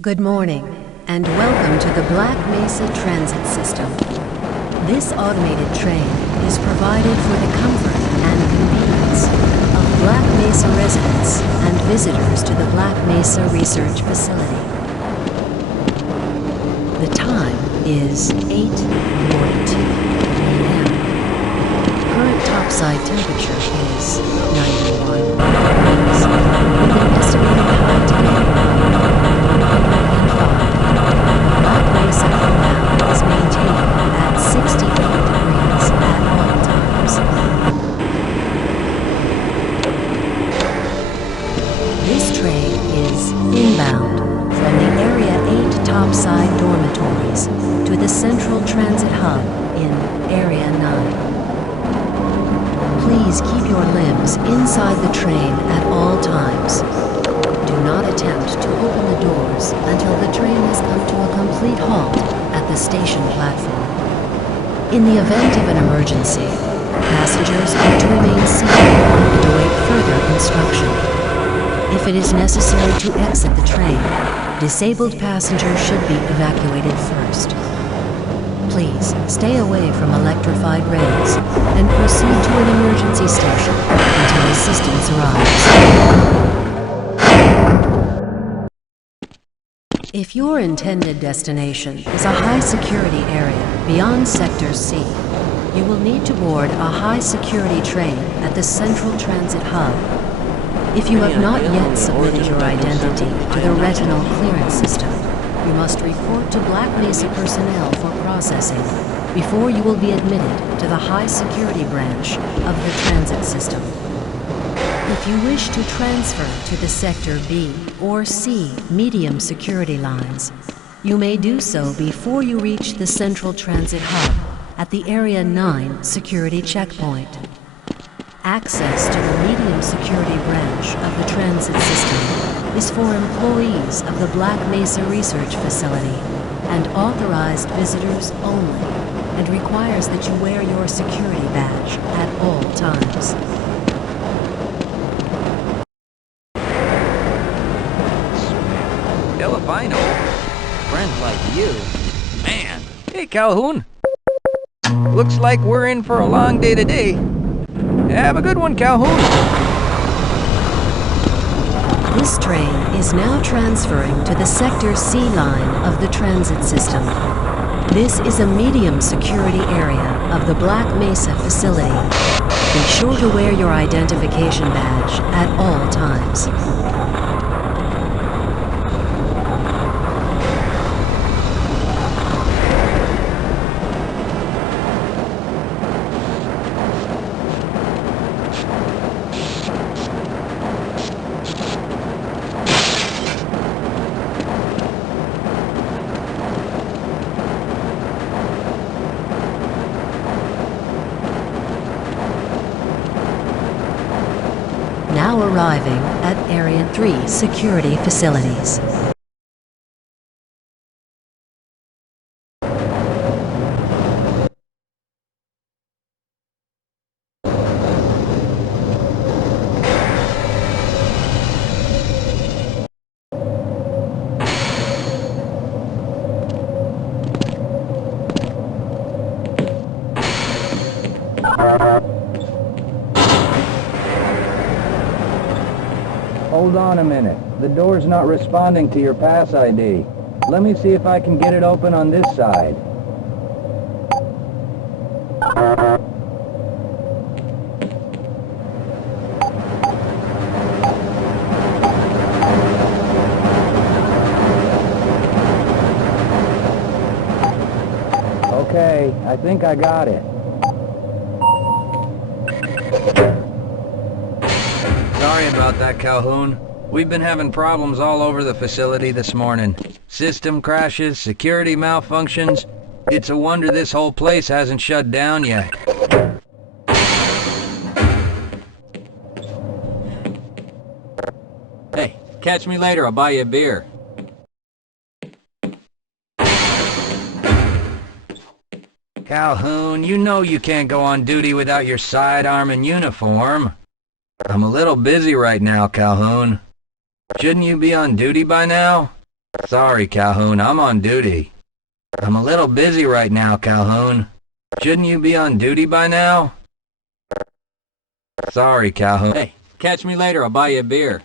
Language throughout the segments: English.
Good morning, and welcome to the Black Mesa Transit System. This automated train is provided for the comfort and convenience of Black Mesa residents and visitors to the Black Mesa Research Facility. The time is 8:42 a.m. Current topside temperature is 91 degrees, with an estimated high today Black Mesa for now is maintained at 68 degrees at all times. This train is inbound from the Area 8 topside dormitories to the Central Transit Hub in Area 9. Please keep your limbs inside the train at all times. Do not attempt to open the doors until the train has come to a complete halt at the station platform. In the event of an emergency, passengers are to remain seated and await further instruction. If it is necessary to exit the train, disabled passengers should be evacuated first. Please stay away from electrified rails and proceed to an emergency station until assistance arrives. If your intended destination is a high-security area beyond Sector C, you will need to board a high-security train at the Central Transit Hub. If you have not yet submitted your identity to the retinal clearance system, you must report to Black Mesa personnel for processing before you will be admitted to the high-security branch of the transit system. If you wish to transfer to the Sector B or C medium security lines, you may do so before you reach the Central Transit Hub at the Area 9 security checkpoint. Access to the medium security branch of the transit system is for employees of the Black Mesa Research Facility and authorized visitors only, and requires that you wear your security badge at all times. Albino, friends like you, man. Hey, Calhoun. Looks like we're in for a long day today. Have a good one, Calhoun. This train is now transferring to the Sector C line of the transit system. This is a medium security area of the Black Mesa facility. Be sure to wear your identification badge at all times. Now arriving at Area 3 security facilities. Hold on a minute. The door's not responding to your pass ID. Let me see if I can get it open on this side. Okay, I think I got it. Sorry about that, Calhoun. We've been having problems all over the facility this morning. System crashes, security malfunctions. It's a wonder this whole place hasn't shut down yet. Hey, catch me later, I'll buy you a beer. Calhoun, you know you can't go on duty without your sidearm and uniform. I'm a little busy right now, Calhoun. Shouldn't you be on duty by now? Sorry, Calhoun, I'm on duty. I'm a little busy right now, Calhoun. Shouldn't you be on duty by now? Sorry, Calhoun. Hey, catch me later, I'll buy you a beer.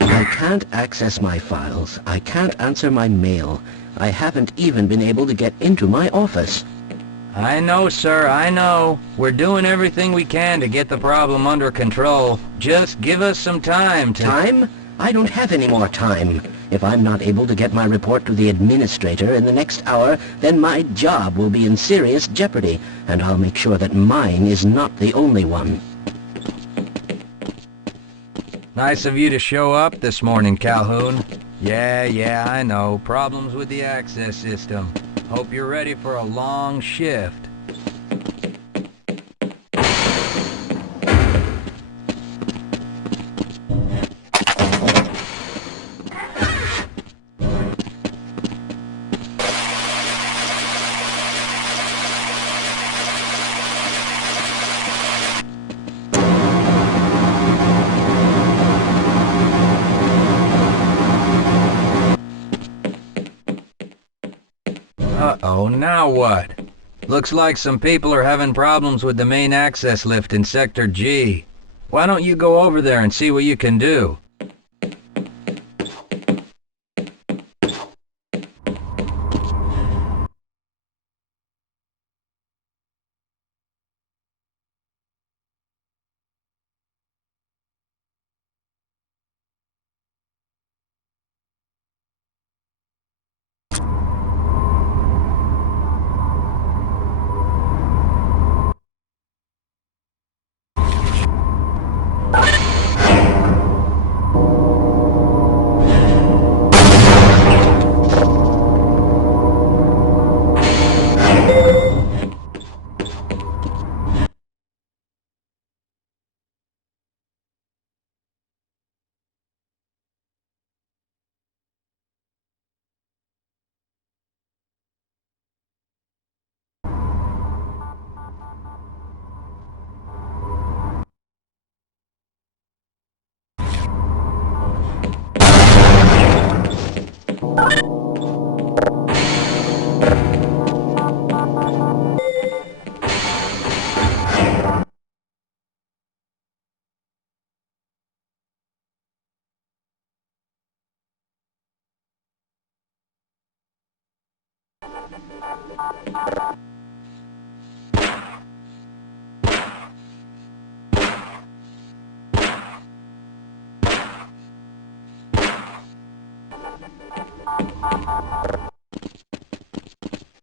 I can't access my files. I can't answer my mail. I haven't even been able to get into my office. I know, sir, I know. We're doing everything we can to get the problem under control. Just give us some time to... Time? I don't have any more time. If I'm not able to get my report to the administrator in the next hour, then my job will be in serious jeopardy, and I'll make sure that mine is not the only one. Nice of you to show up this morning, Calhoun. Yeah, I know. Problems with the access system. Hope you're ready for a long shift. Uh-oh, now what? Looks like some people are having problems with the main access lift in Sector G. Why don't you go over there and see what you can do?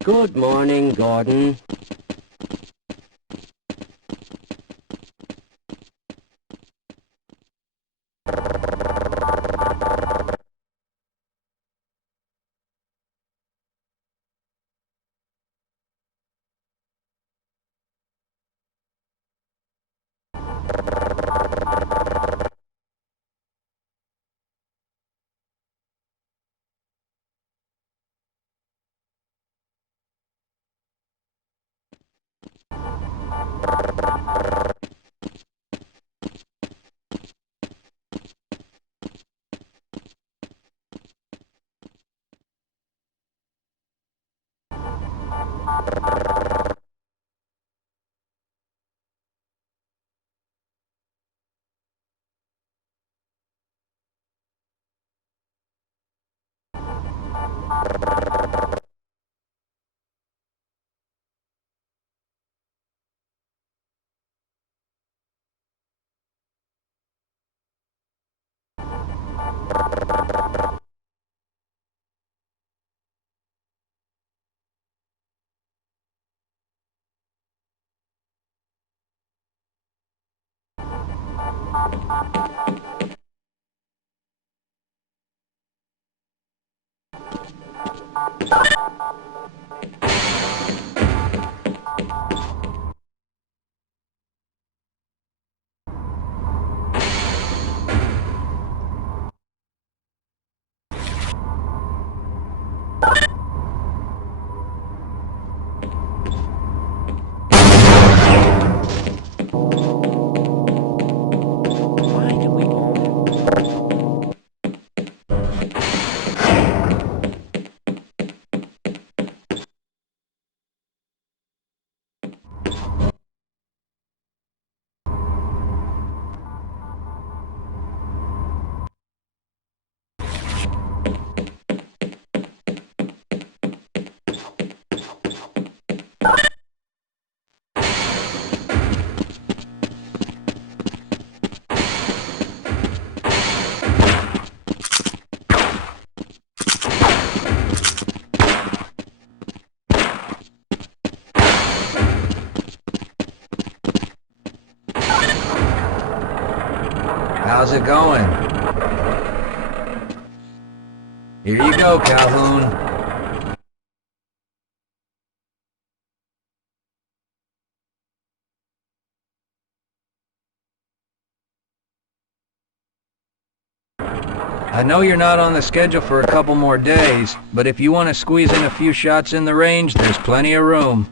Good morning, Gordon. How's it going? Here you go, Calhoun. I know you're not on the schedule for a couple more days, but if you want to squeeze in a few shots in the range, there's plenty of room.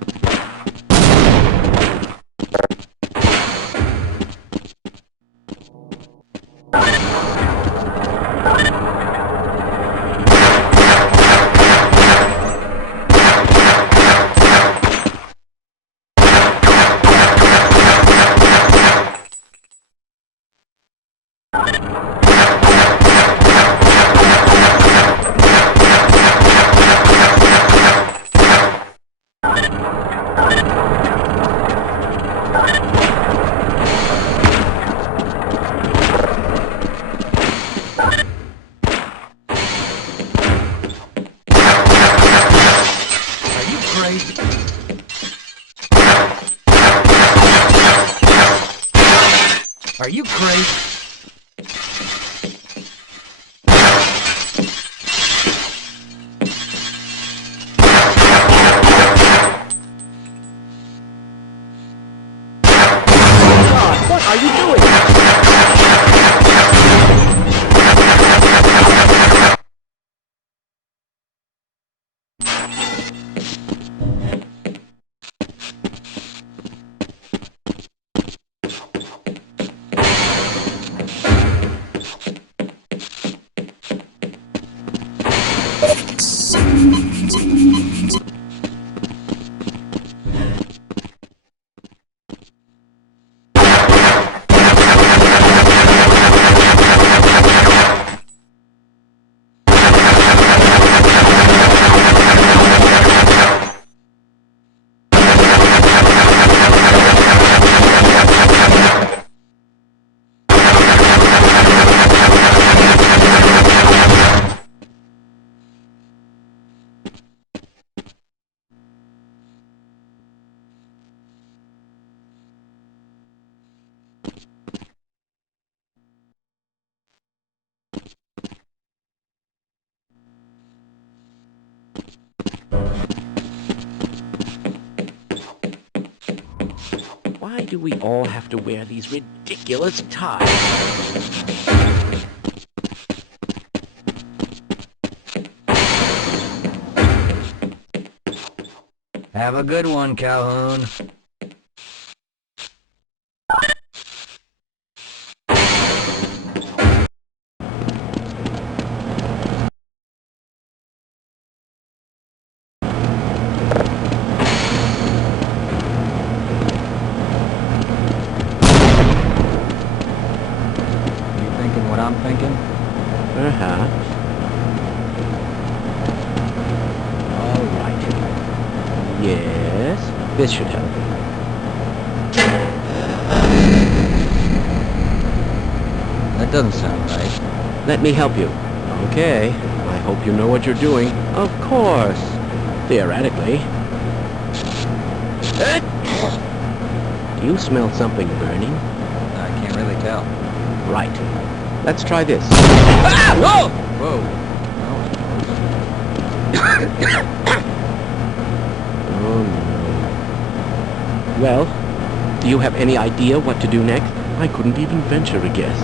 Are you crazy? God, what are you doing? Why do we all have to wear these ridiculous ties? Have a good one, Calhoun. I'm thinking? Perhaps. All right. Yes, this should help. That doesn't sound right. Let me help you. Okay. I hope you know what you're doing. Of course. Theoretically. Do you smell something burning? I can't really tell. Right. Let's try this. Ah! Whoa! Whoa. Oh, no. Well, do you have any idea what to do next? I couldn't even venture a guess.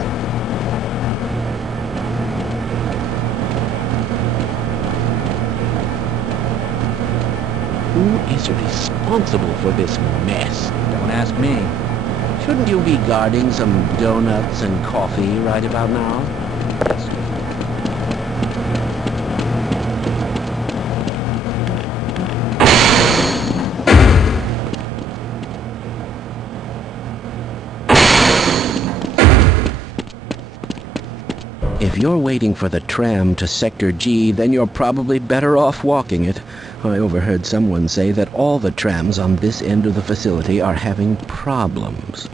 Who is responsible for this mess? Don't ask me. Shouldn't you be guarding some donuts and coffee right about now? Yes. If you're waiting for the tram to Sector G, then you're probably better off walking it. I overheard someone say that all the trams on this end of the facility are having problems.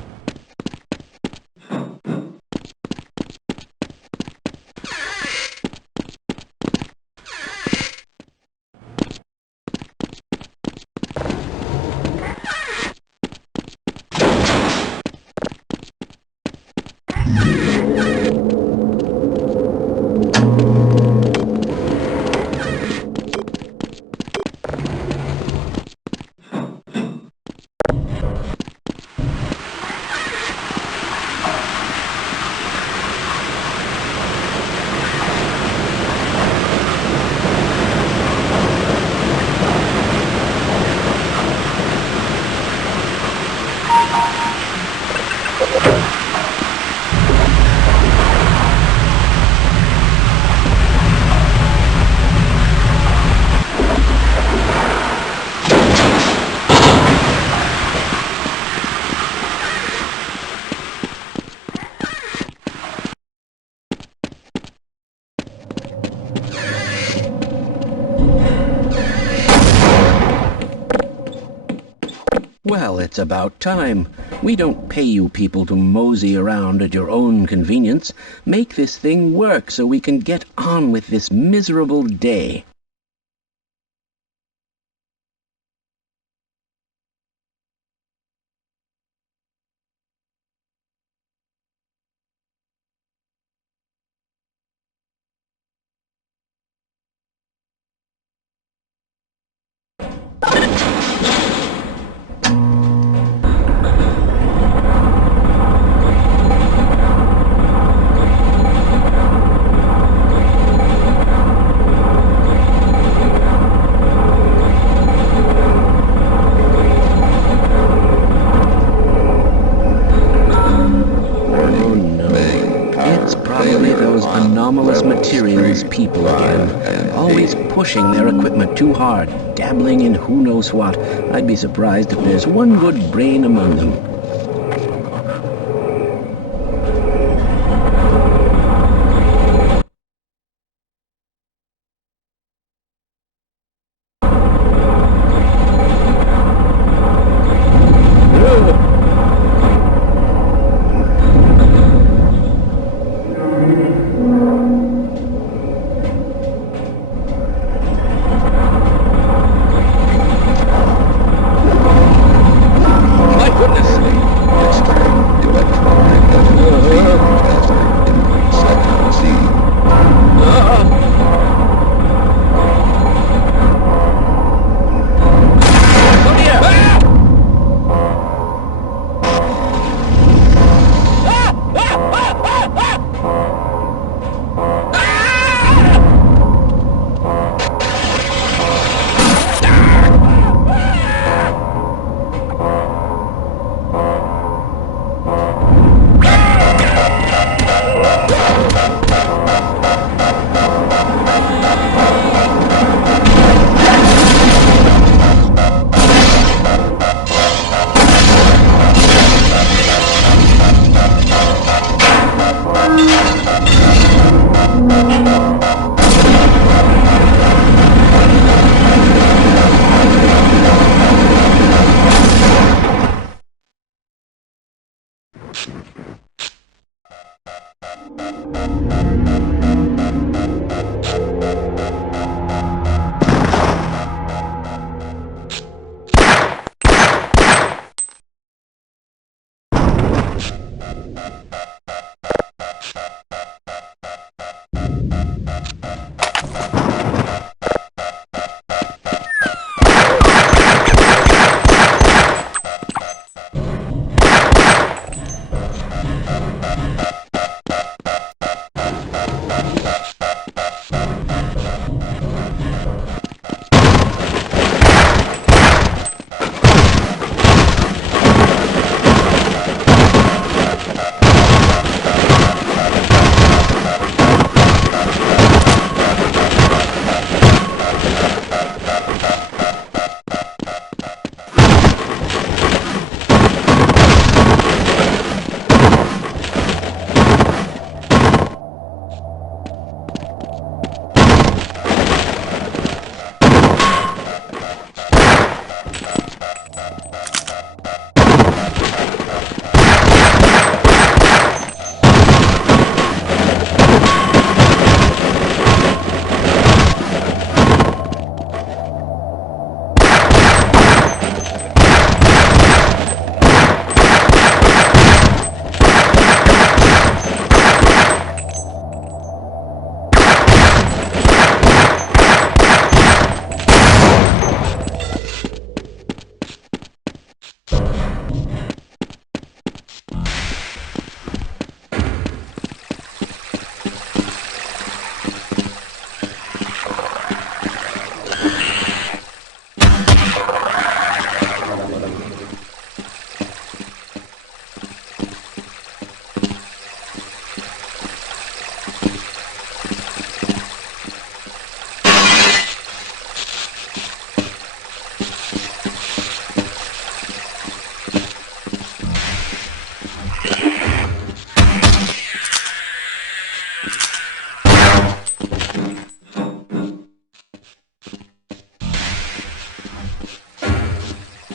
Well, it's about time. We don't pay you people to mosey around at your own convenience. Make this thing work so we can get on with this miserable day. Anomalous materials people again, always pushing their equipment too hard, dabbling in who knows what. I'd be surprised if there's one good brain among them.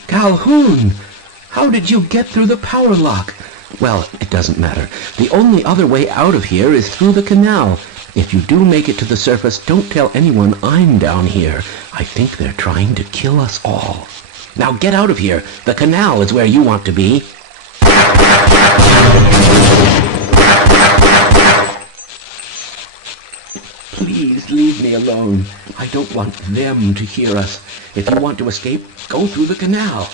Calhoun! How did you get through the power lock? Well, it doesn't matter. The only other way out of here is through the canal. If you do make it to the surface, don't tell anyone I'm down here. I think they're trying to kill us all. Now get out of here. The canal is where you want to be. Please leave me alone. I don't want them to hear us. If you want to escape, go through the canal.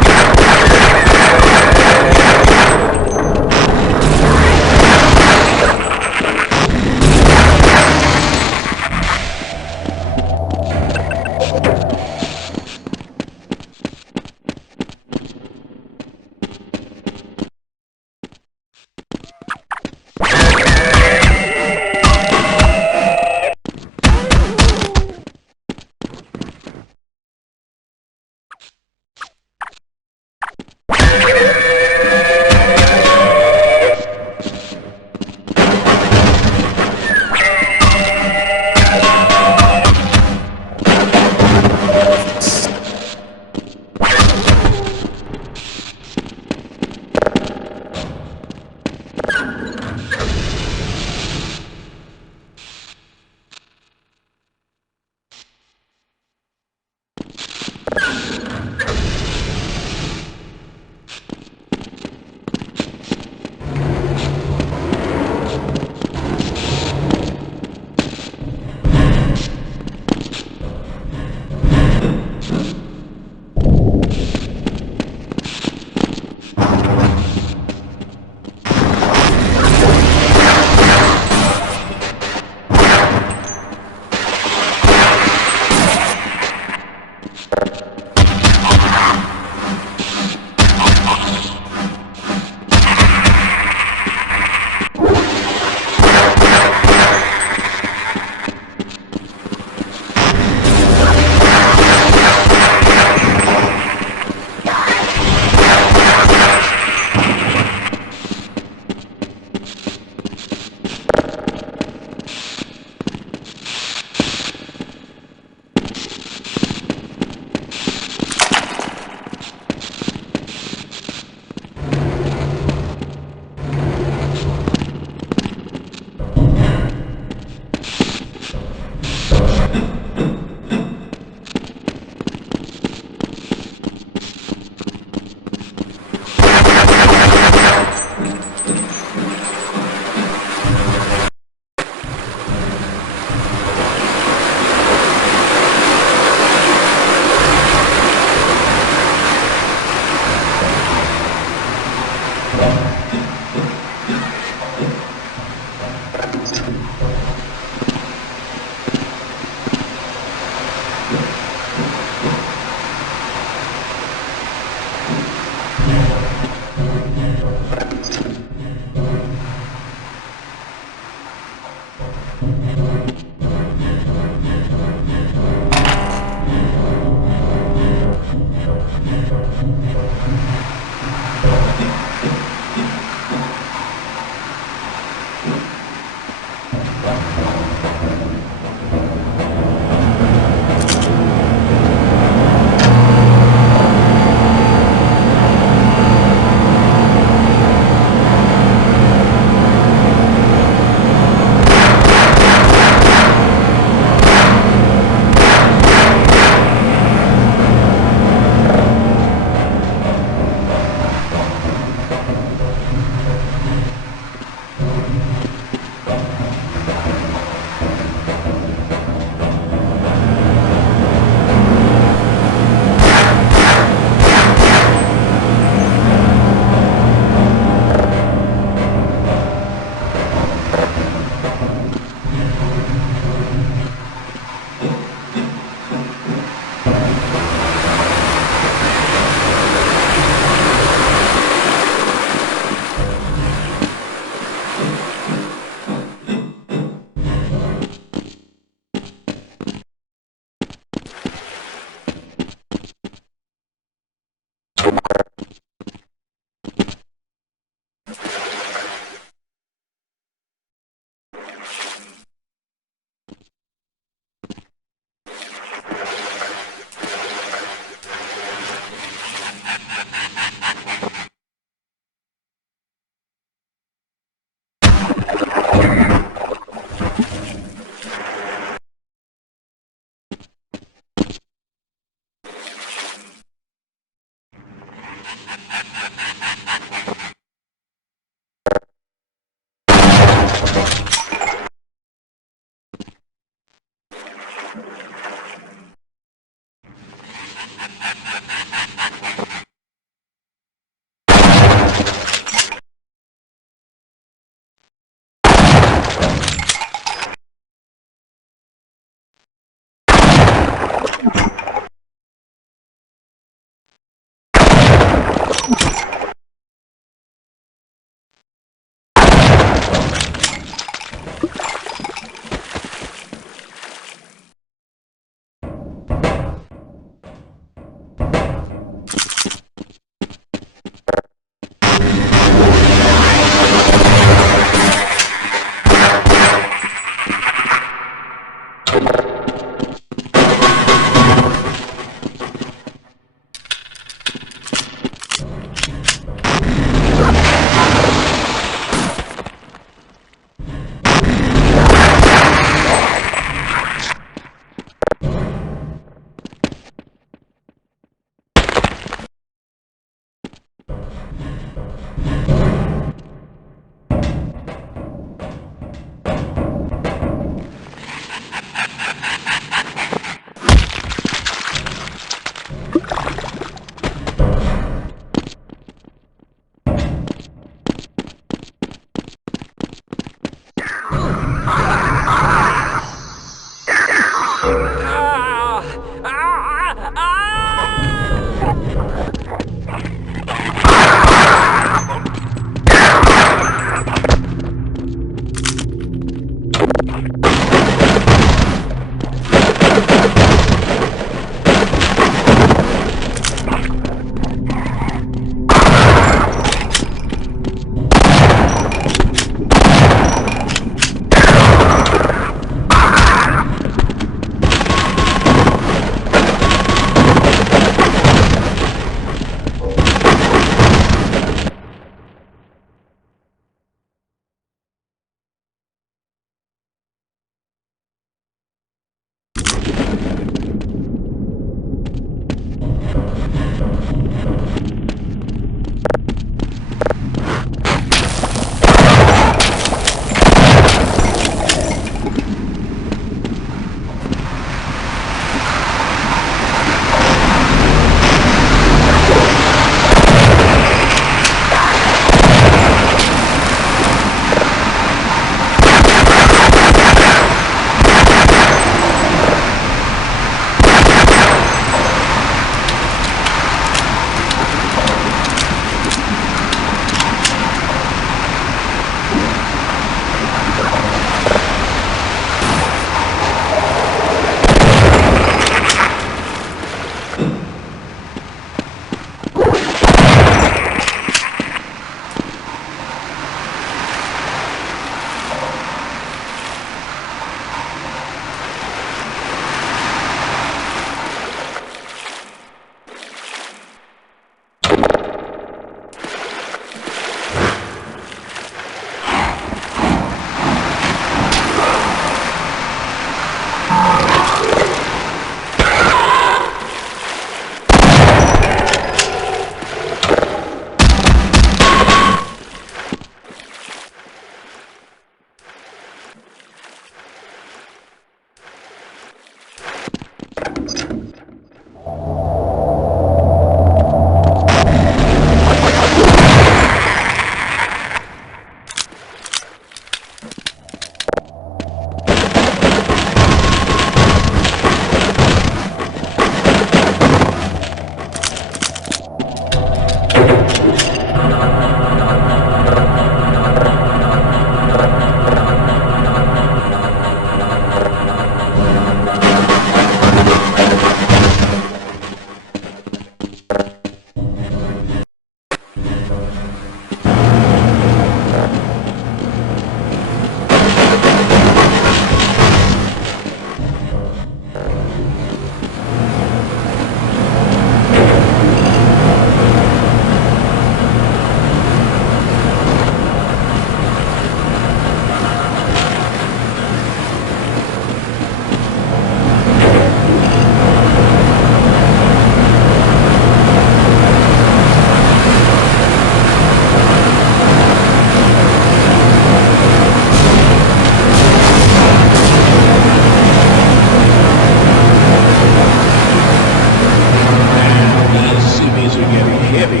heavy.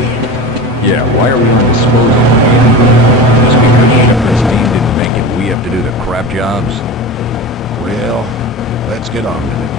Yeah, why are we on disposal again? Just because Shepard's team didn't make it, we have to do the crap jobs? Well, let's get on with it.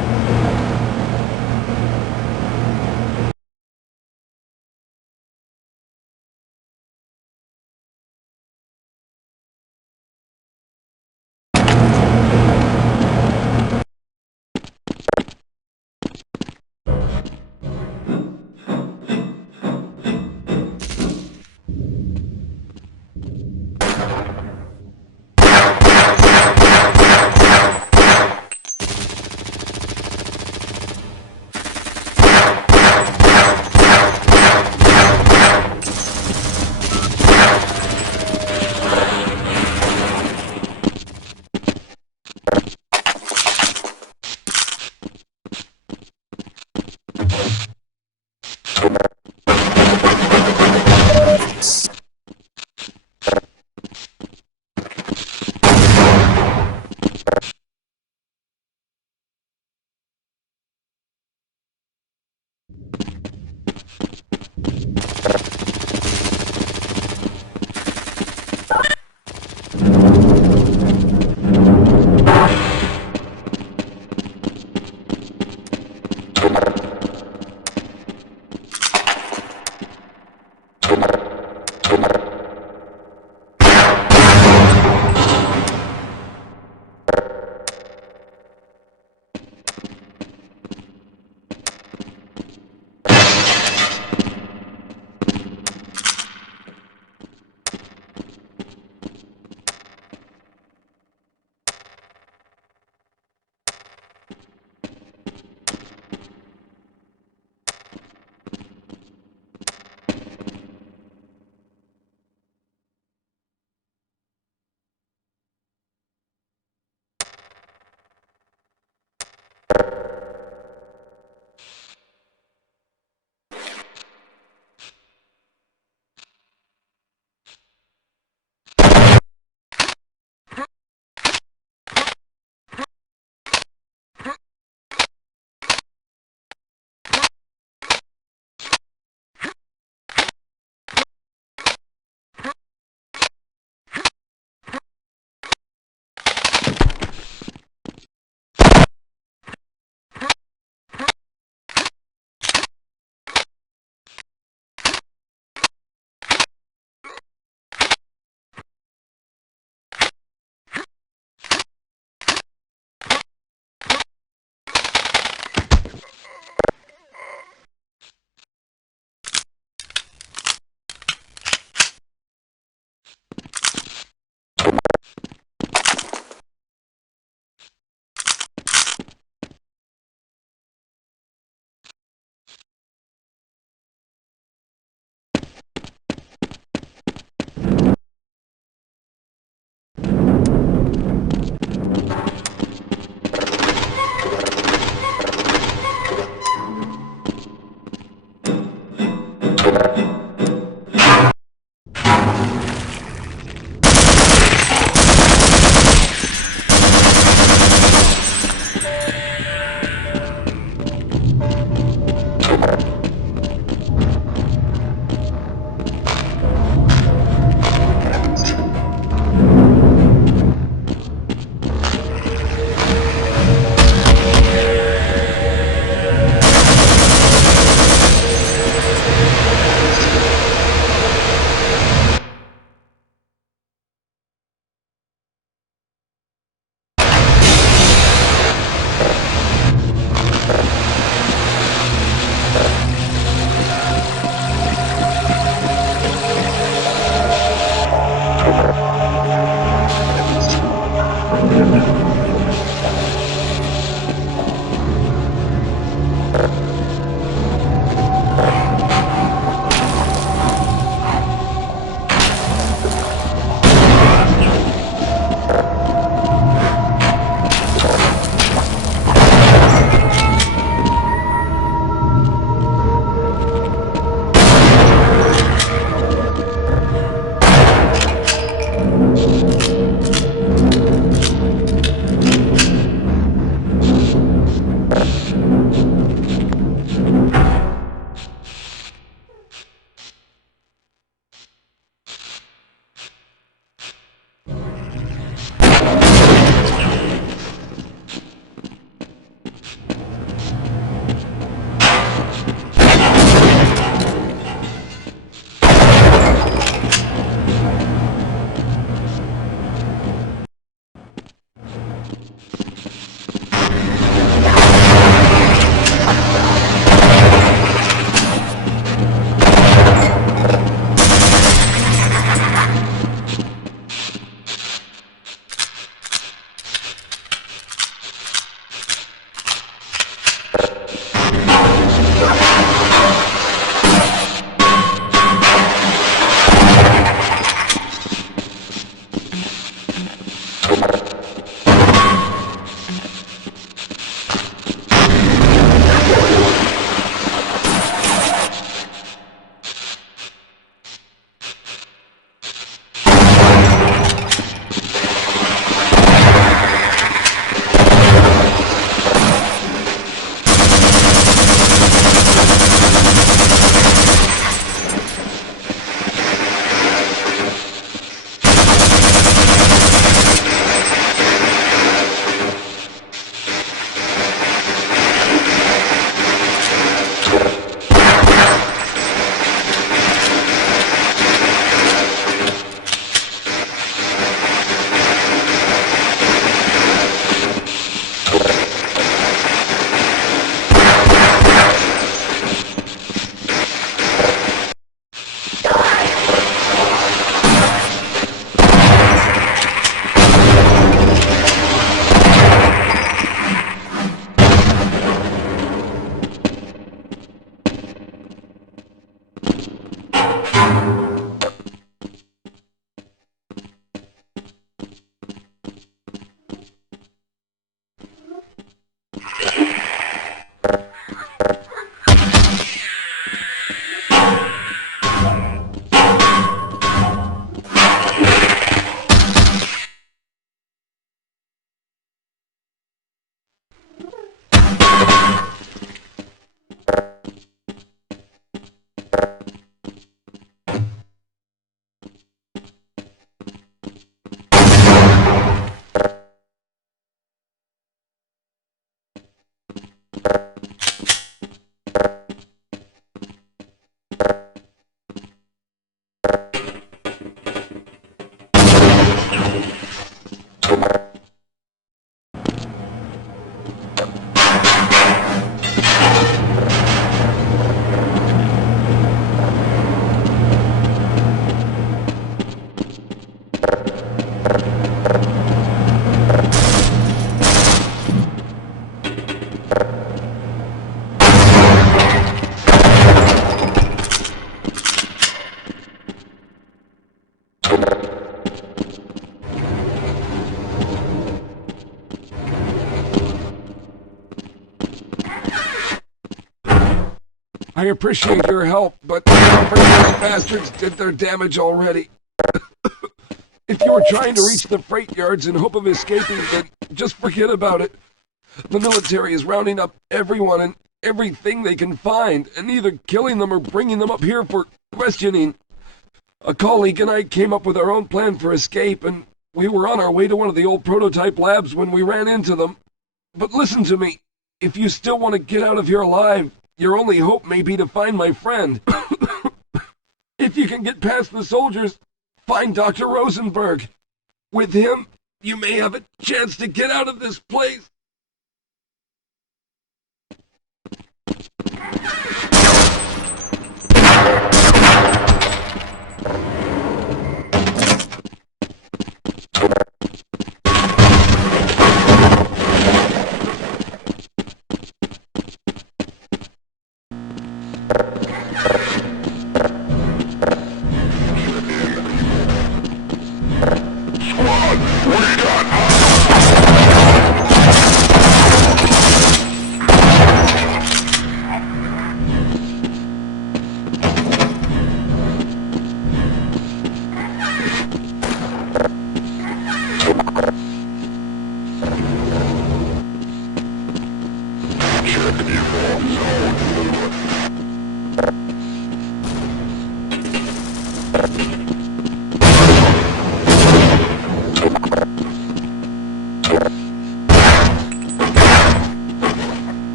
I appreciate your help, but I'm afraid those bastards did their damage already. If you were trying to reach the freight yards in hope of escaping, then just forget about it. The military is rounding up everyone and everything they can find, and either killing them or bringing them up here for questioning. A colleague and I came up with our own plan for escape, and we were on our way to one of the old prototype labs when we ran into them. But listen to me. If you still want to get out of here alive, your only hope may be to find my friend. If you can get past the soldiers, find Dr. Rosenberg. With him, you may have a chance to get out of this place.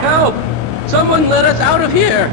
Help! Someone let us out of here!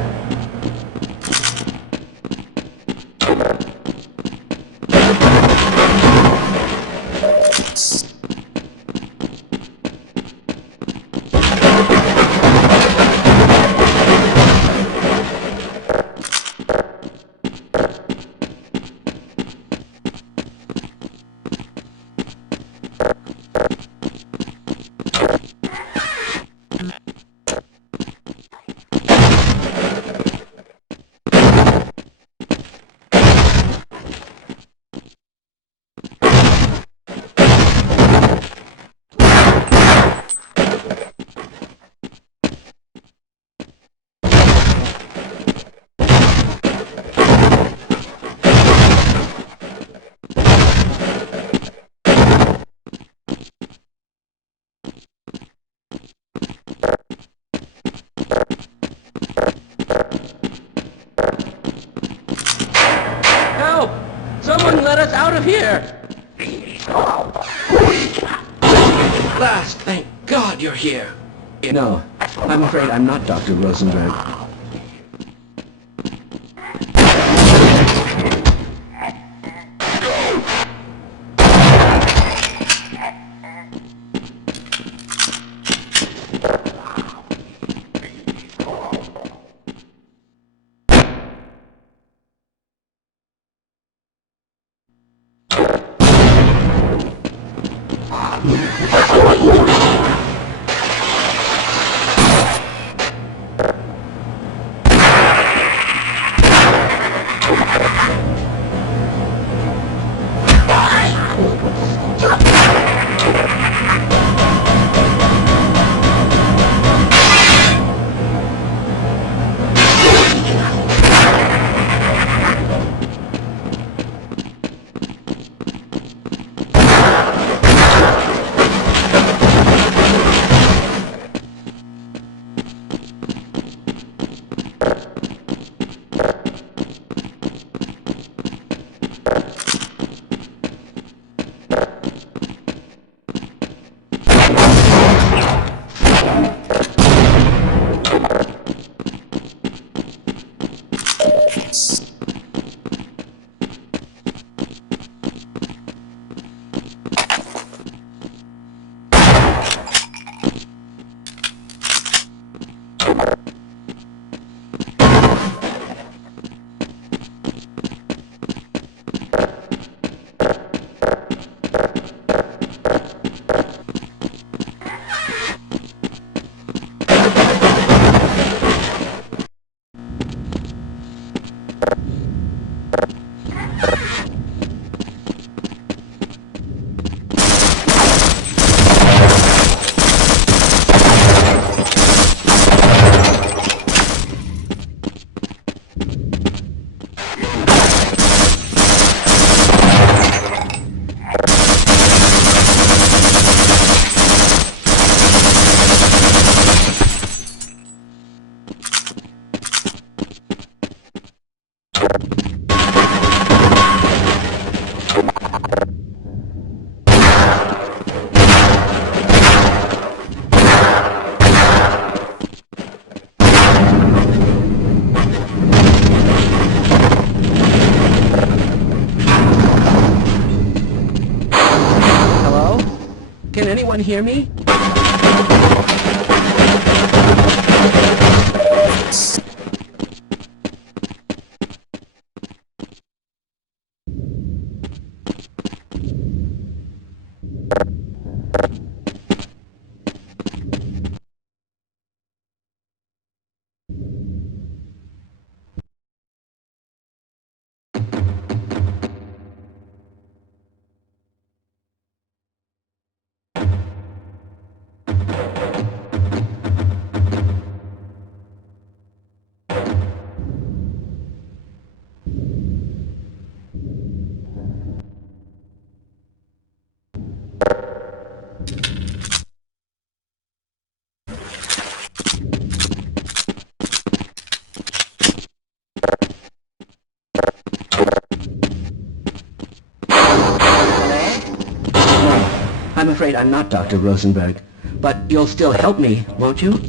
Help! Someone let us out of here! Last, thank God you're here. No, I'm afraid I'm not Dr. Rosenberg. Can anyone hear me? I'm afraid I'm not Dr. Rosenberg, but you'll still help me, won't you?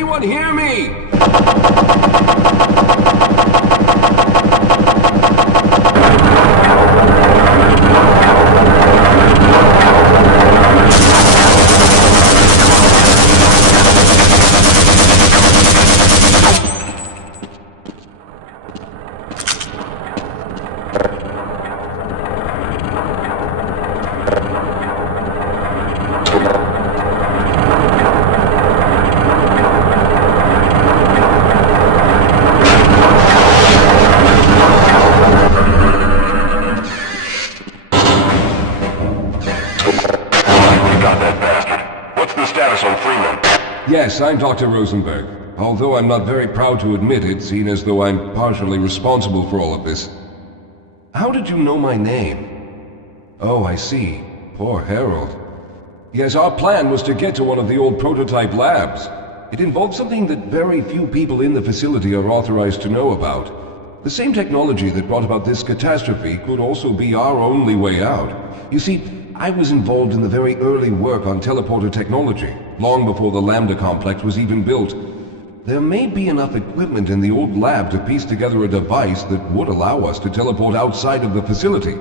anyone hear me? Yes, I'm Dr. Rosenberg, although I'm not very proud to admit it, seeing as though I'm partially responsible for all of this. How did you know my name? Oh, I see. Poor Harold. Yes, our plan was to get to one of the old prototype labs. It involved something that very few people in the facility are authorized to know about. The same technology that brought about this catastrophe could also be our only way out. You see, I was involved in the very early work on teleporter technology, long before the Lambda complex was even built. There may be enough equipment in the old lab to piece together a device that would allow us to teleport outside of the facility.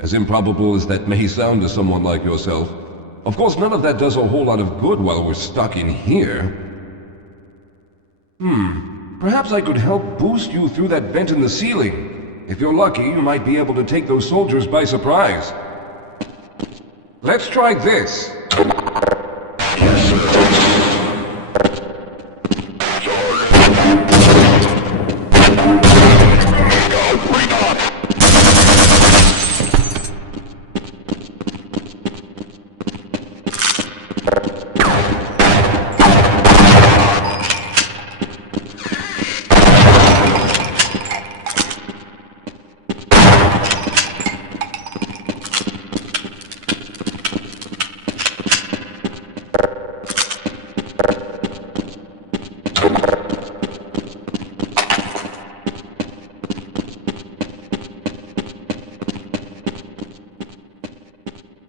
As improbable as that may sound to someone like yourself. Of course, none of that does a whole lot of good while we're stuck in here. Perhaps I could help boost you through that vent in the ceiling. If you're lucky, you might be able to take those soldiers by surprise. Let's try this.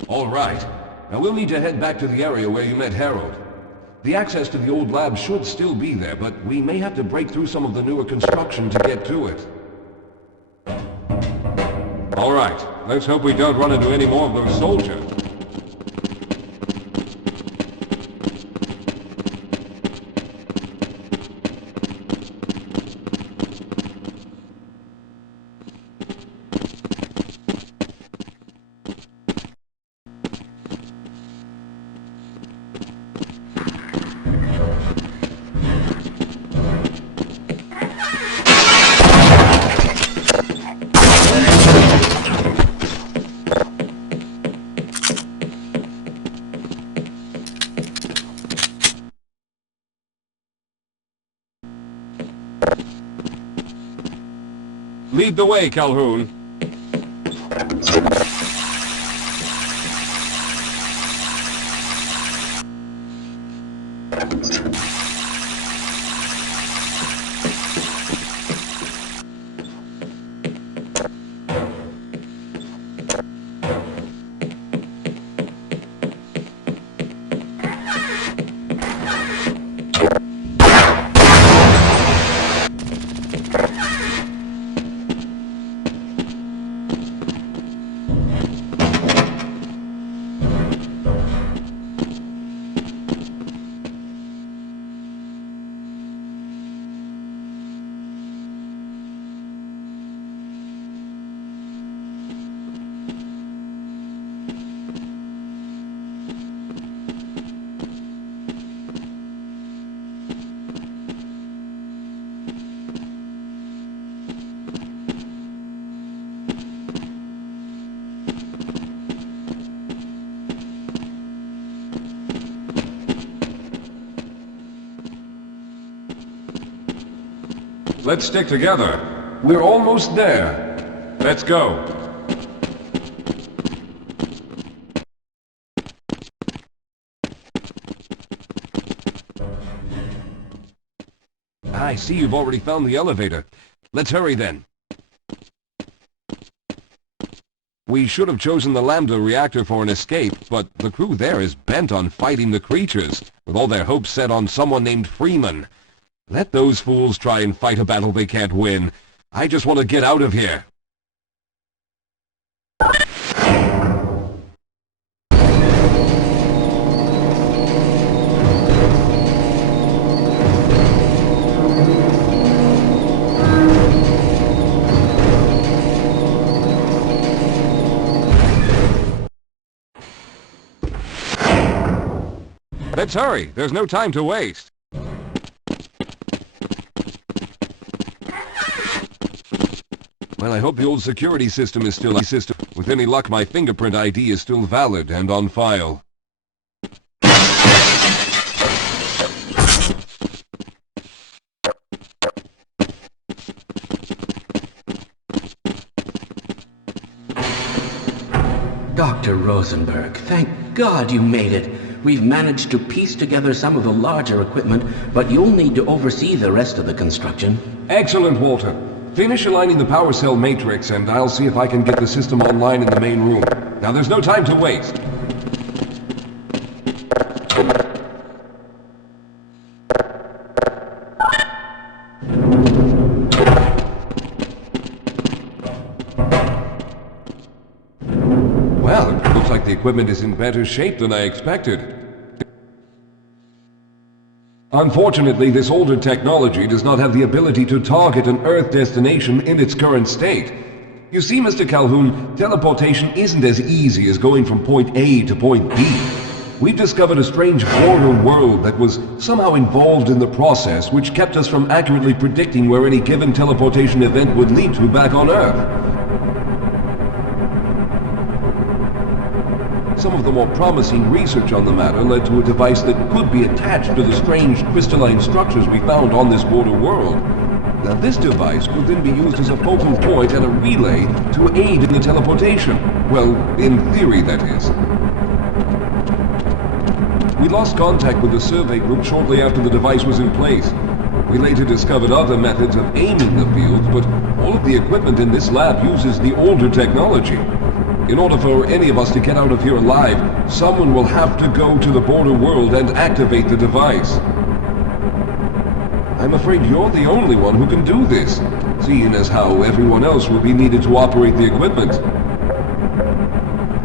All right. Now we'll need to head back to the area where you met Harold. The access to the old lab should still be there, but we may have to break through some of the newer construction to get to it. All right. Let's hope we don't run into any more of those soldiers. Lead the way, Calhoun. Let's stick together. We're almost there. Let's go. I see you've already found the elevator. Let's hurry then. We should have chosen the Lambda reactor for an escape, but the crew there is bent on fighting the creatures, with all their hopes set on someone named Freeman. Let those fools try and fight a battle they can't win. I just want to get out of here. Let's hurry. There's no time to waste. Well, I hope the old security system is still a system. With any luck, my fingerprint ID is still valid and on file. Dr. Rosenberg, thank God you made it. We've managed to piece together some of the larger equipment, but you'll need to oversee the rest of the construction. Excellent, Walter. Finish aligning the power cell matrix, and I'll see if I can get the system online in the main room. Now, there's no time to waste. Well, it looks like the equipment is in better shape than I expected. Unfortunately, this older technology does not have the ability to target an Earth destination in its current state. You see, Mr. Calhoun, teleportation isn't as easy as going from point A to point B. We've discovered a strange border world that was somehow involved in the process, which kept us from accurately predicting where any given teleportation event would lead to back on Earth. Some of the more promising research on the matter led to a device that could be attached to the strange crystalline structures we found on this border world. Now, this device could then be used as a focal point and a relay to aid in the teleportation. Well, in theory, that is. We lost contact with the survey group shortly after the device was in place. We later discovered other methods of aiming the fields, but all of the equipment in this lab uses the older technology. In order for any of us to get out of here alive, someone will have to go to the border world and activate the device. I'm afraid you're the only one who can do this, seeing as how everyone else will be needed to operate the equipment.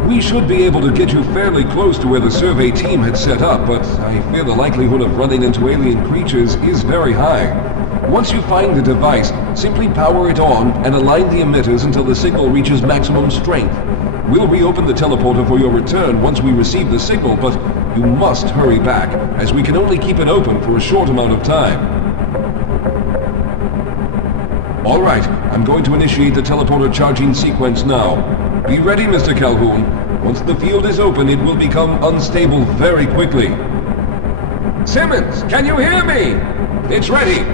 We should be able to get you fairly close to where the survey team had set up, but I fear the likelihood of running into alien creatures is very high. Once you find the device, simply power it on and align the emitters until the signal reaches maximum strength. We'll reopen the teleporter for your return once we receive the signal, but you must hurry back, as we can only keep it open for a short amount of time. All right, I'm going to initiate the teleporter charging sequence now. Be ready, Mr. Calhoun. Once the field is open, it will become unstable very quickly. Simmons, can you hear me? It's ready.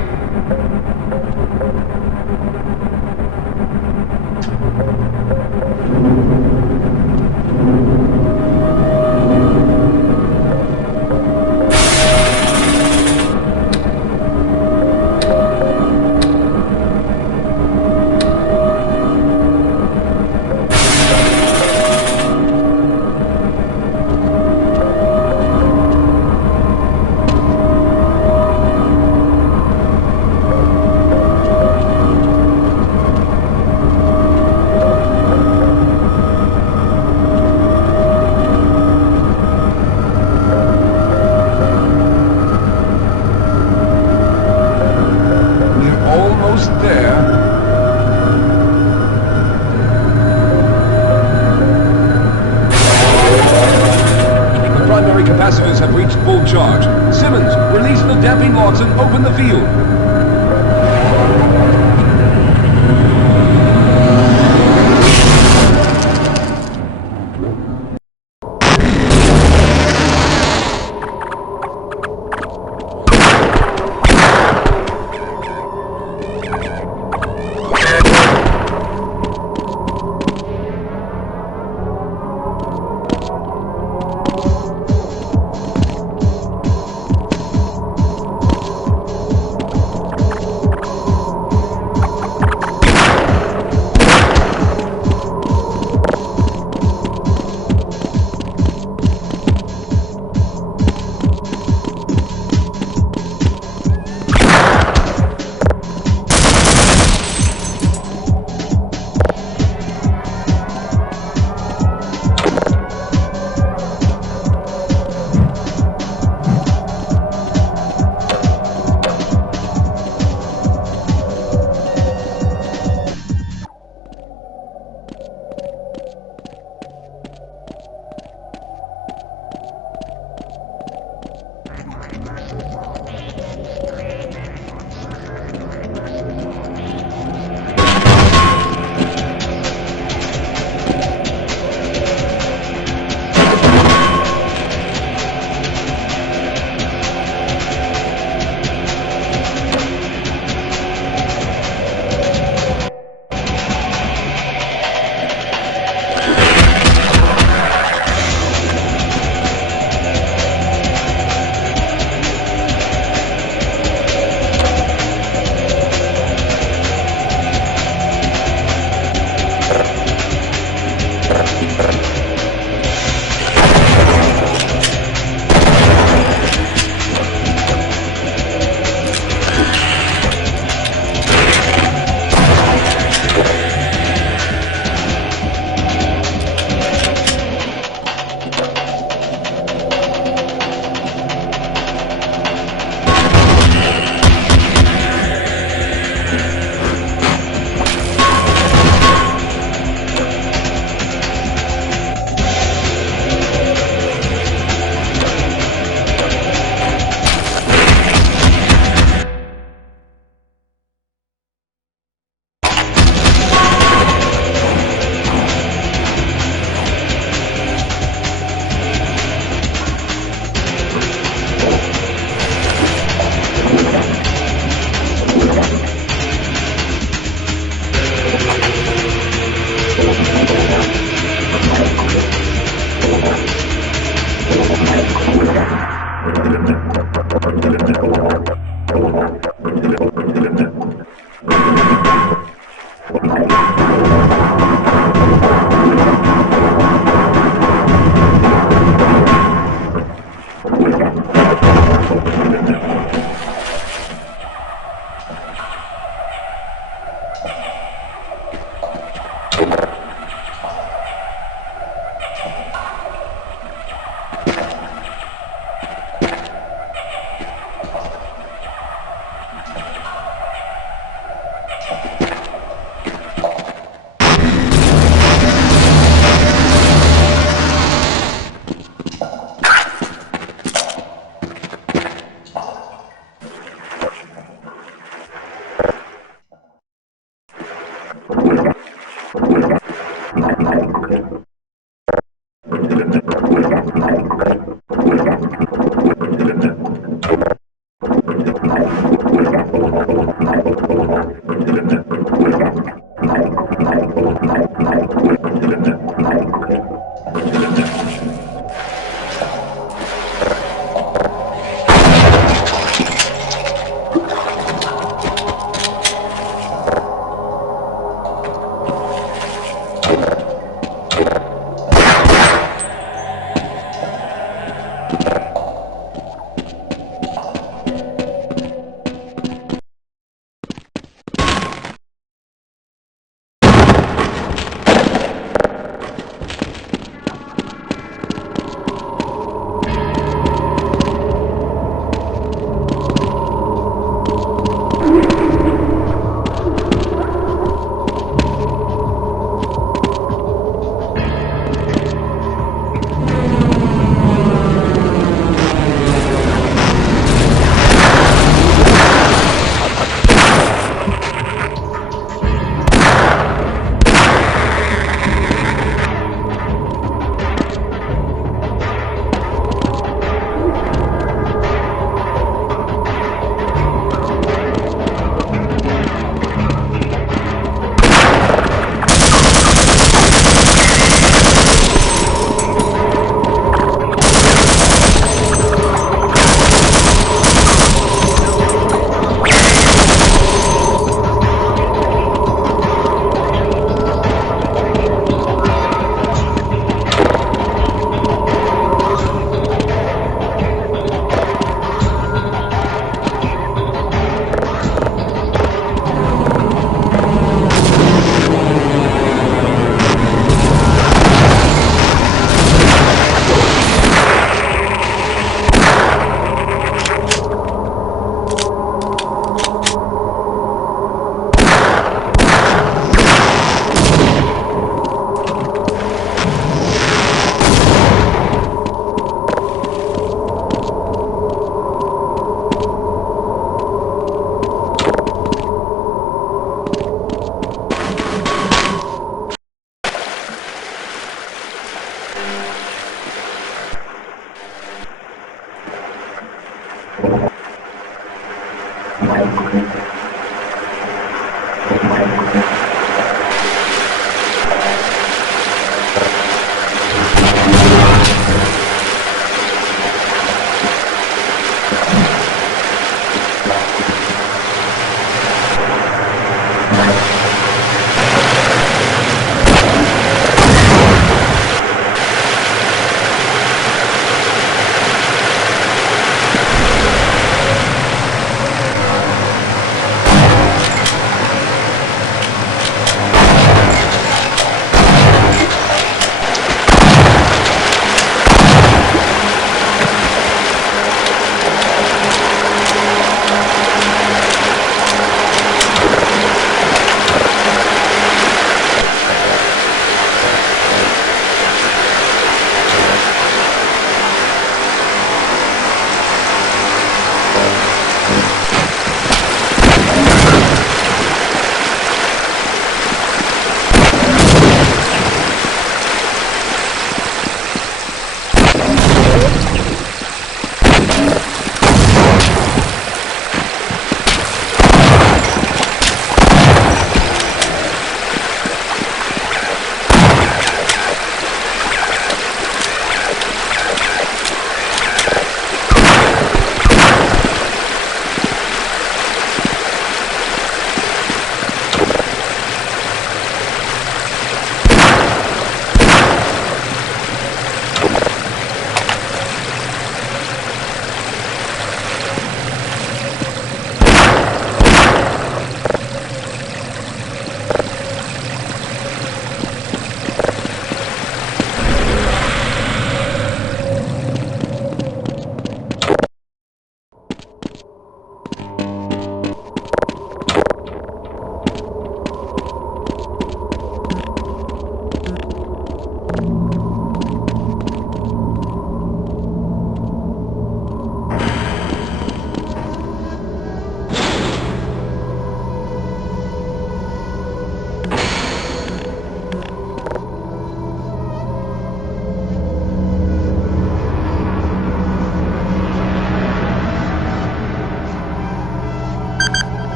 Capacitors have reached full charge. Simmons, release the damping locks and open the field.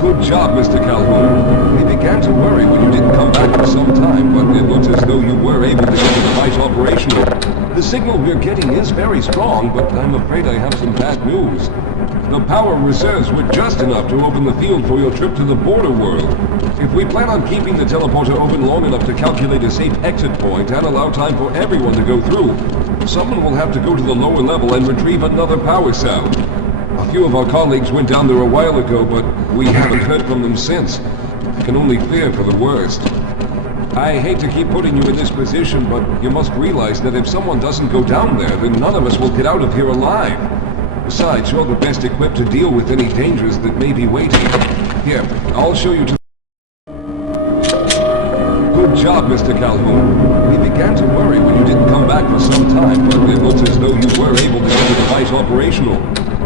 Good job, Mr. Calhoun. We began to worry when you didn't come back for some time, but it looks as though you were able to get the device operational. The signal we're getting is very strong, but I'm afraid I have some bad news. The power reserves were just enough to open the field for your trip to the border world. If we plan on keeping the teleporter open long enough to calculate a safe exit point and allow time for everyone to go through, someone will have to go to the lower level and retrieve another power cell. A few of our colleagues went down there a while ago, but we haven't heard from them since. I can only fear for the worst. I hate to keep putting you in this position, but you must realize that if someone doesn't go down there, then none of us will get out of here alive. Besides, you're the best equipped to deal with any dangers that may be waiting. Here, I'll show you to... Good job, Mr. Calhoun. We began to worry when you didn't come back for some time, but it looks as though you were able to get the device operational.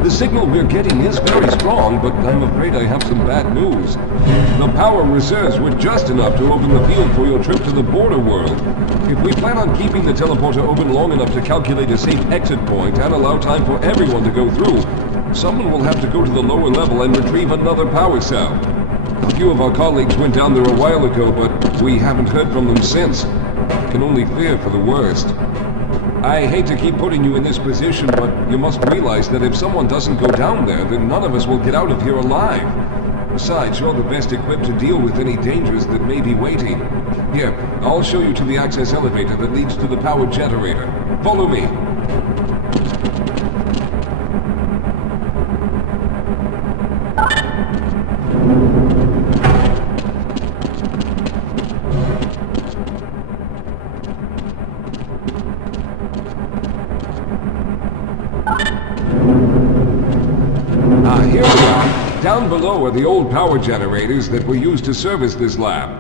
The signal we're getting is very strong, but I'm afraid I have some bad news. The power reserves were just enough to open the field for your trip to the border world. If we plan on keeping the teleporter open long enough to calculate a safe exit point and allow time for everyone to go through, someone will have to go to the lower level and retrieve another power cell. A few of our colleagues went down there a while ago, but we haven't heard from them since. I can only fear for the worst. I hate to keep putting you in this position, but you must realize that if someone doesn't go down there, then none of us will get out of here alive. Besides, you're the best equipped to deal with any dangers that may be waiting. Here, I'll show you to the access elevator that leads to the power generator. Follow me. Here we are. Down below are the old power generators that were used to service this lab.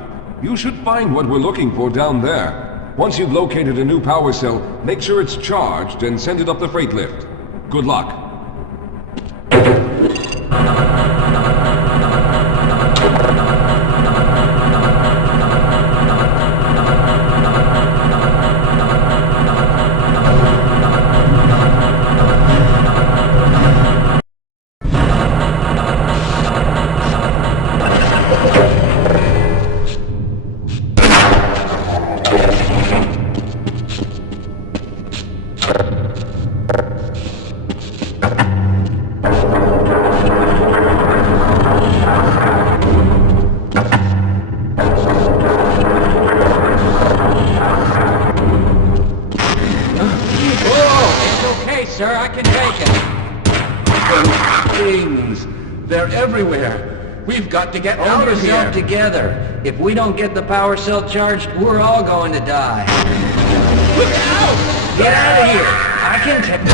You should find what we're looking for down there. Once you've located a new power cell, make sure it's charged and send it up the freight lift. Good luck. Sir, I can take it. Things. They're everywhere. We've got to get out Hold of here. yourself together. If we don't get the power cell charged, we're all going to die. Look out! Get out of here! I can take...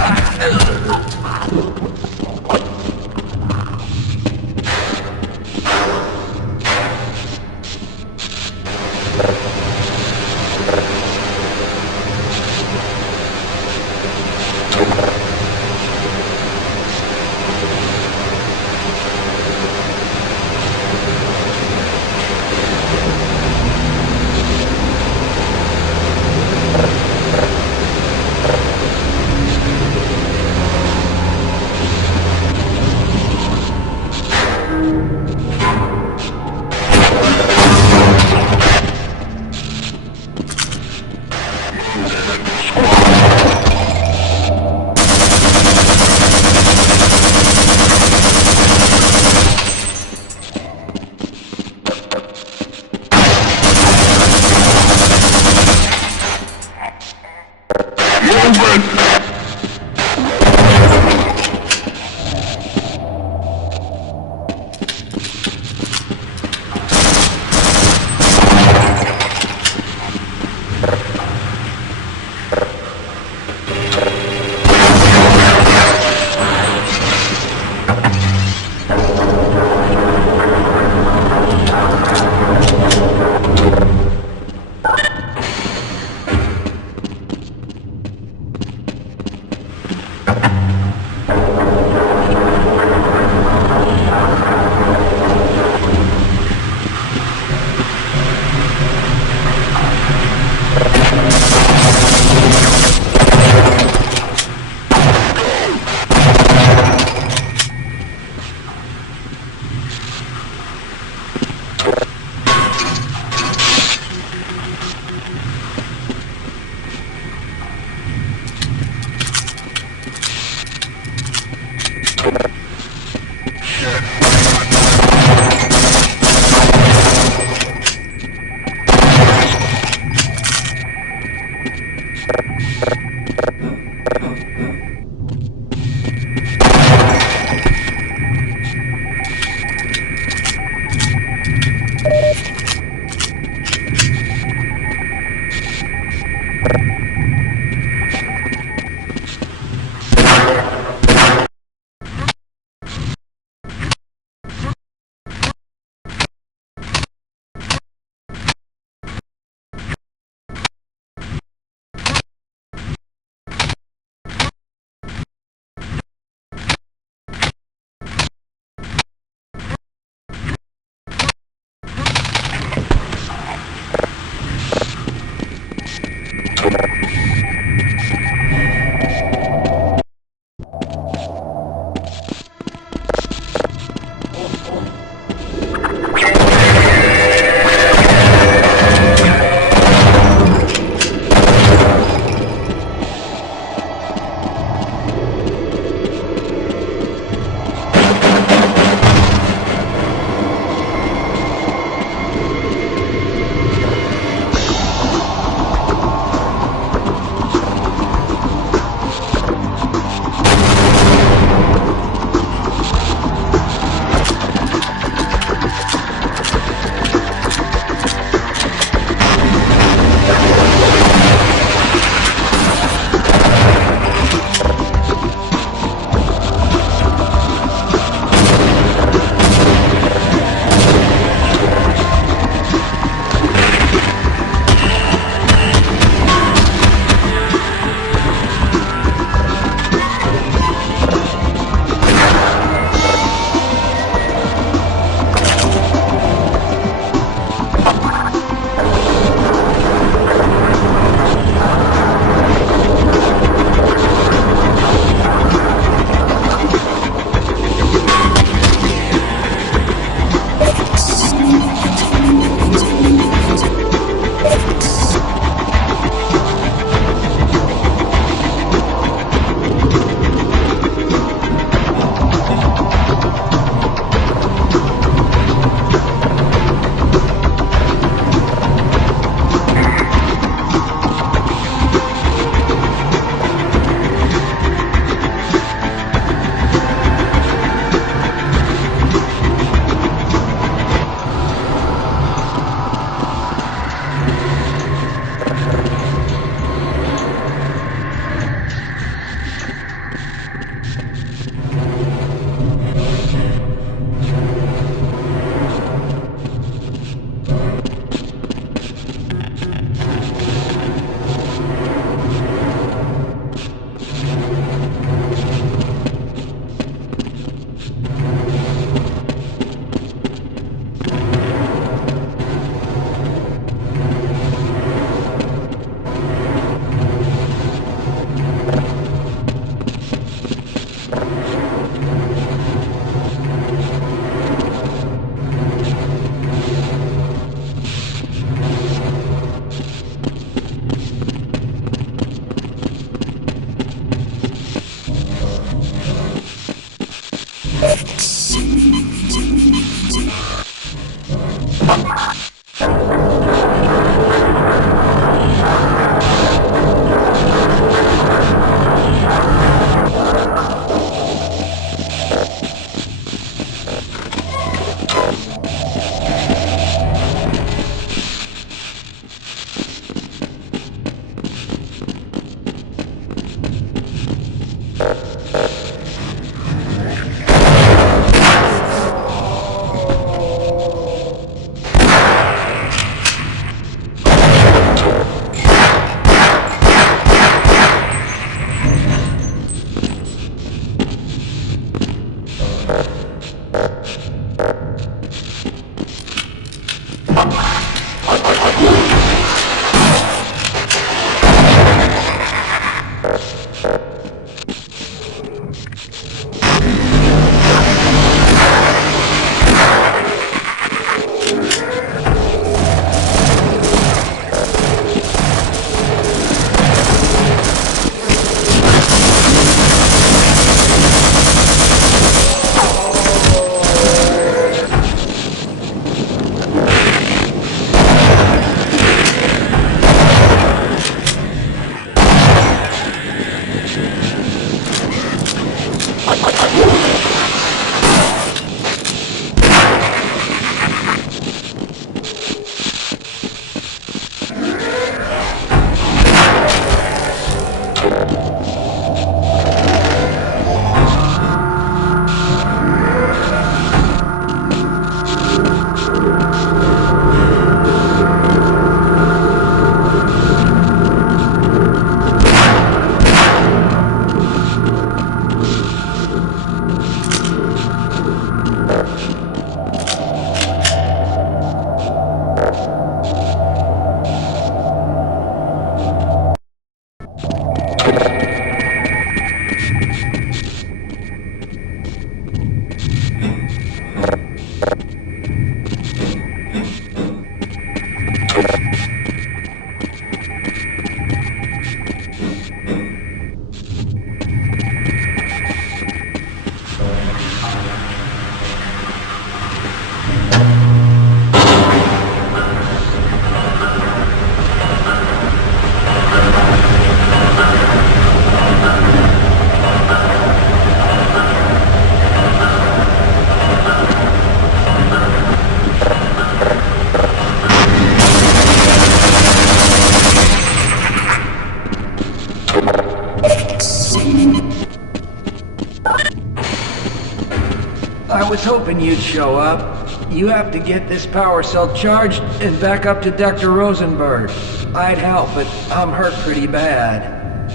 I was hoping you'd show up. You have to get this power cell charged and back up to Dr. Rosenberg. I'd help, but I'm hurt pretty bad.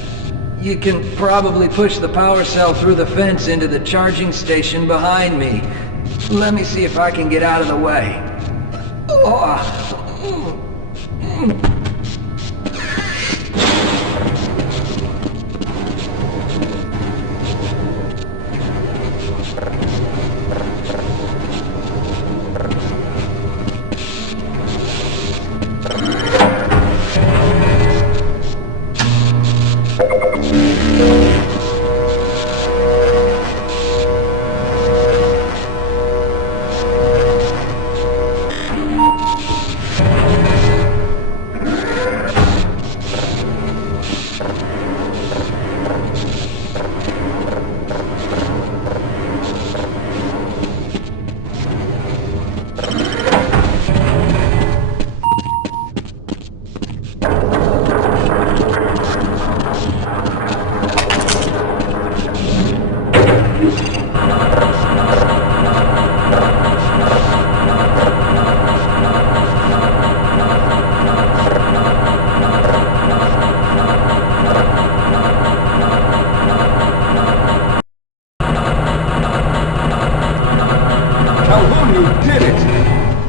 You can probably push the power cell through the fence into the charging station behind me. Let me see if I can get out of the way.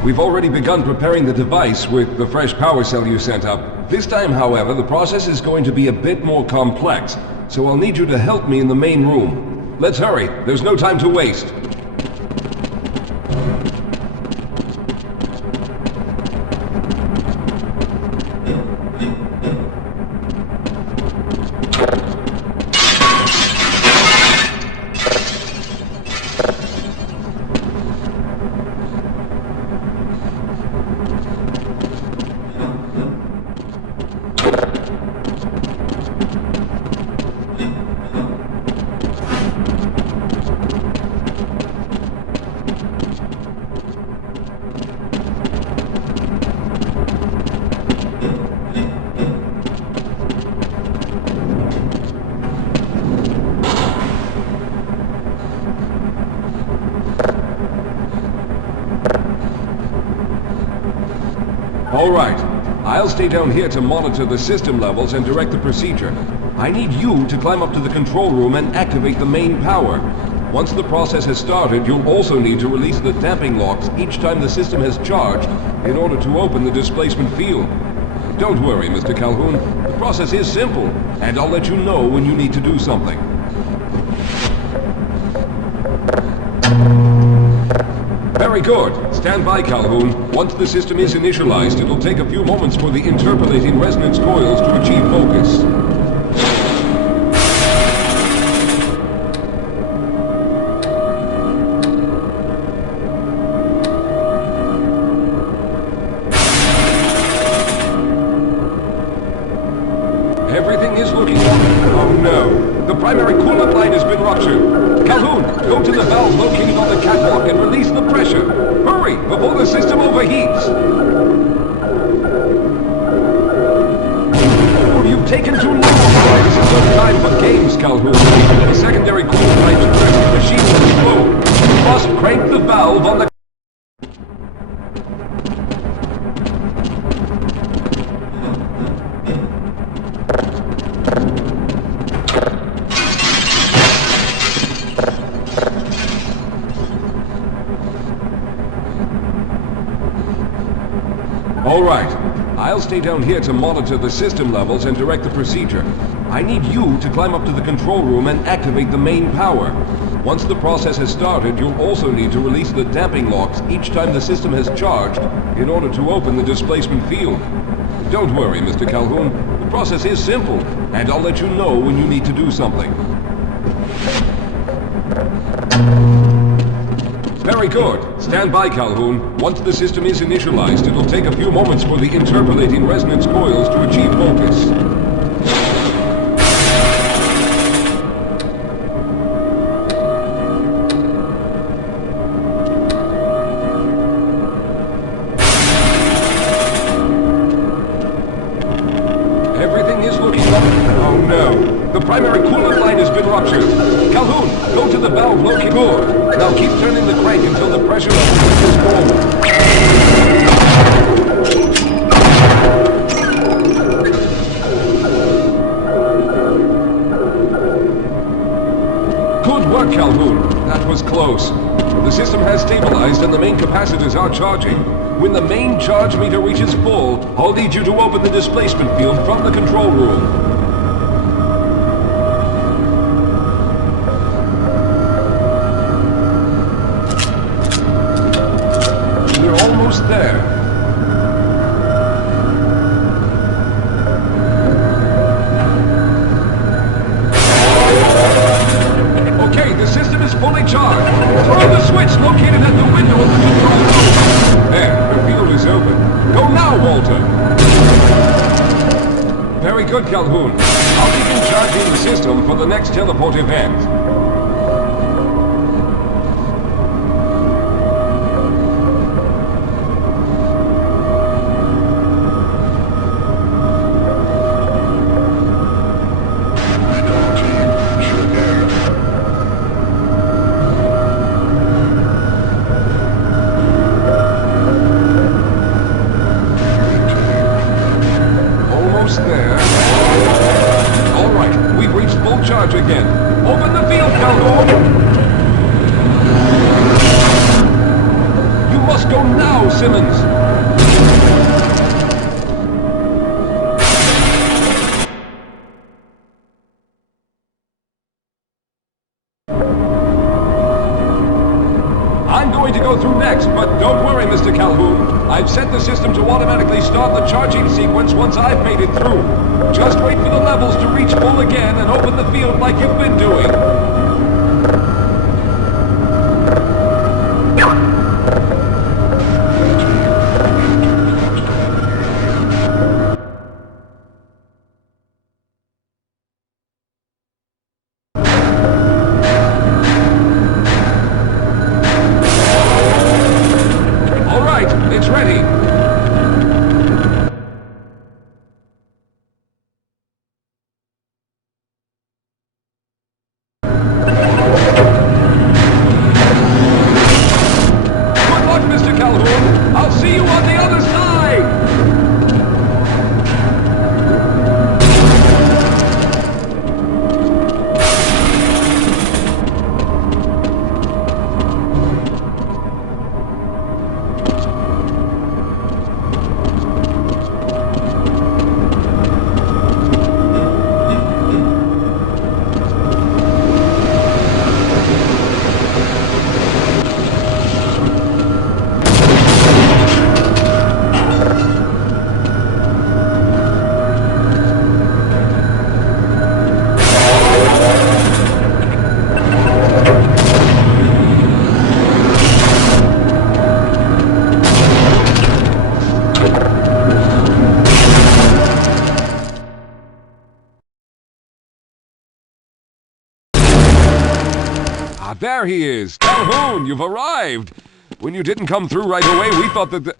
We've already begun preparing the device with the fresh power cell you sent up. This time, however, the process is going to be a bit more complex, so I'll need you to help me in the main room. Let's hurry, there's no time to waste. All right. I'll stay down here to monitor the system levels and direct the procedure. I need you to climb up to the control room and activate the main power. Once the process has started, you'll also need to release the damping locks each time the system has charged in order to open the displacement field. Don't worry, Mr. Calhoun. The process is simple, and I'll let you know when you need to do something. Very good. Stand by, Calhoun. Once the system is initialized, it'll take a few moments for the interpolating resonance coils to achieve focus. Everything is looking up. Oh no. The primary coolant line has been ruptured. Calhoun, go to the valve located on the catwalk and release the pressure. Hurry, before the system overheats. You've taken too long. This is stay down here to monitor the system levels and direct the procedure. I need you to climb up to the control room and activate the main power. Once the process has started, you'll also need to release the damping locks each time the system has charged in order to open the displacement field. Don't worry, Mr. Calhoun. The process is simple, and I'll let you know when you need to do something. Very good. Stand by, Calhoun. Once the system is initialized, it'll take a few moments for the interpolating resonance coils to achieve focus. Everything is looking up. Oh no. The primary coolant line has been ruptured. Calhoun, go to the valve located. Good. Now keep turning the crank until the pressure level pushes forward. Good work, Calhoun. That was close. The system has stabilized and the main capacitors are charging. When the main charge meter reaches full, I'll need you to open the displacement field from the control room. There. Okay, the system is fully charged. Throw the switch located at the window of the control room. There, the field is open. Go now, Walter. Very good, Calhoun. I'll begin charging the system for the next teleport event. There. All right, we've reached full charge again. Open the field, Calhoun! You must go now, Simmons! I'm going to go through next, but don't worry, Mr. Calhoun. I've set the system to automatically start the charging sequence once I've made it through. Just wait for the levels to reach full again and open the field like you've been doing. All right, it's ready. I'll see you on the other side! Ah, there he is! Calhoun, you've arrived! When you didn't come through right away, we thought that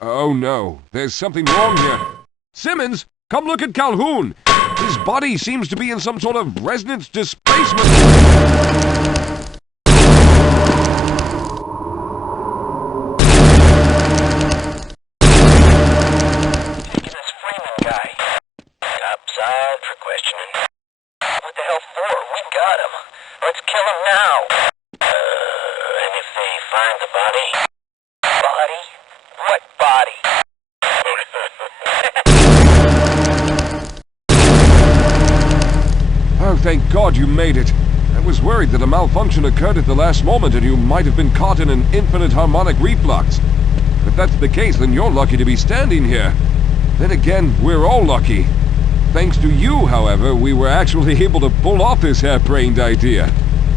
Oh no, there's something wrong here. Simmons, come look at Calhoun! His body seems to be in some sort of resonance displacement. For questioning. What the hell for? We got him. Let's kill him now. And if they find the body? Body? What body? Thank God you made it. I was worried that a malfunction occurred at the last moment and you might have been caught in an infinite harmonic reflux. If that's the case, then you're lucky to be standing here. Then again, we're all lucky. Thanks to you, however, we were actually able to pull off this harebrained idea.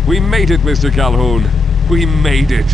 We made it, Mr. Calhoun. We made it.